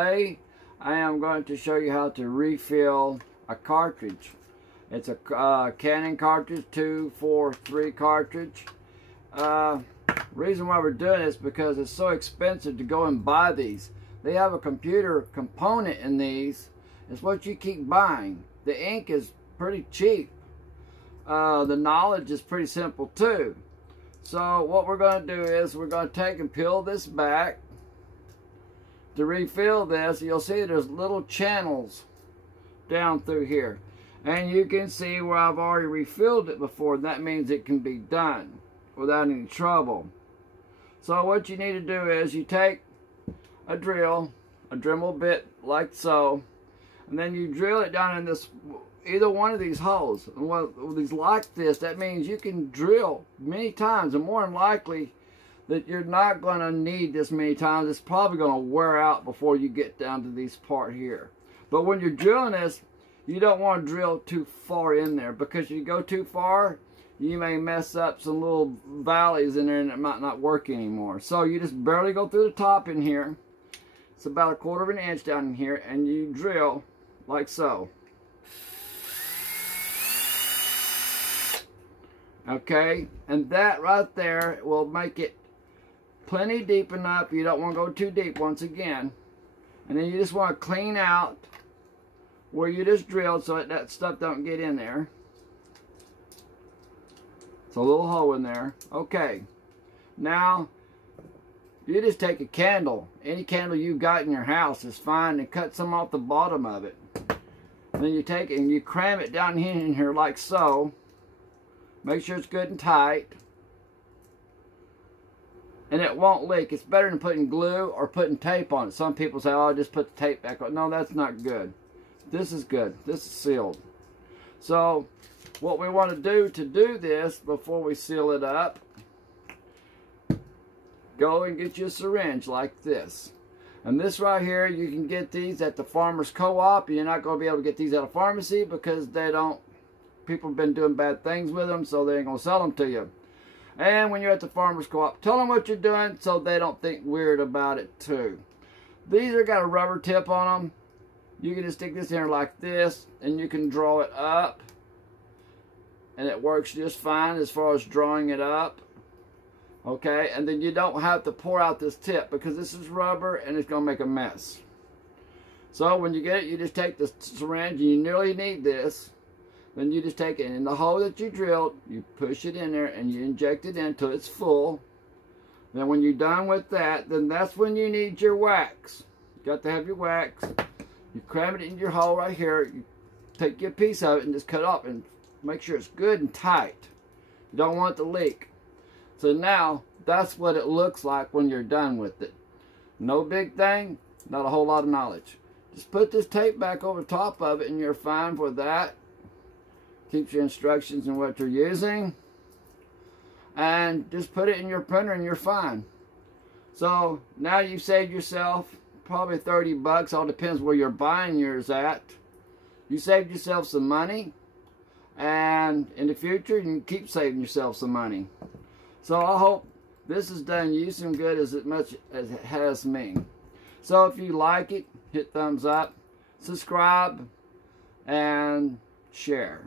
Today I am going to show you how to refill a cartridge. It's a Canon cartridge, 243 cartridge. Reason why we're doing this is because it's so expensive to go and buy these. They have a computer component in these. It's what you keep buying. The ink is pretty cheap. The knowledge is pretty simple too. So what we're going to do is we're going to take and peel this back. To refill this, you'll see there's little channels down through here. And you can see where I've already refilled it before. That means it can be done without any trouble. So what you need to do is you take a Dremel bit like so, and then you drill it down in this, either one of these holes. And with these like this, that means you can drill many times, and more than likely that you're not going to need this many times. It's probably going to wear out before you get down to this part here. But when you're drilling this, you don't want to drill too far in there, because if you go too far, you may mess up some little valleys in there and it might not work anymore. So you just barely go through the top in here. It's about 1/4 of an inch down in here, and you drill like so. Okay, and that right there will make it plenty deep enough. You don't want to go too deep once again. And then you just want to clean out where you just drilled so that stuff don't get in there. It's a little hole in there. Okay, now you just take a candle. Any candle you've got in your house is fine, and cut some off the bottom of it. And then you take it and you cram it down in here like so. Make sure it's good and tight. And it won't leak. It's better than putting glue or putting tape on it. Some people say, oh, just put the tape back on. No, that's not good. This is good. This is sealed. So what we want to do this before we seal it up, go and get you a syringe like this. And this right here, you can get these at the farmer's co-op. You're not going to be able to get these at a pharmacy because they don't, people have been doing bad things with them, so they ain't going to sell them to you. And when you're at the farmer's co-op, tell them what you're doing so they don't think weird about it too. These are got a rubber tip on them. You can just stick this in here like this, and you can draw it up. And it works just fine as far as drawing it up. Okay, and then you don't have to pour out this tip because this is rubber and it's going to make a mess. So when you get it, you just take the syringe, and you nearly need this. Then you just take it in the hole that you drilled, you push it in there, and you inject it in until it's full. Then when you're done with that, then that's when you need your wax. You got to have your wax. You cram it in your hole right here. You take your piece of it and just cut it off and make sure it's good and tight. You don't want it to leak. So now, that's what it looks like when you're done with it. No big thing, not a whole lot of knowledge. Just put this tape back over top of it and you're fine for that. Keeps your instructions and what you're using, and just put it in your printer and you're fine. So now you've saved yourself probably 30 bucks, all depends where you're buying yours at. You saved yourself some money, and in the future you can keep saving yourself some money. So I hope this has done you some good as much as it has me. So if you like it, hit thumbs up, subscribe, and share.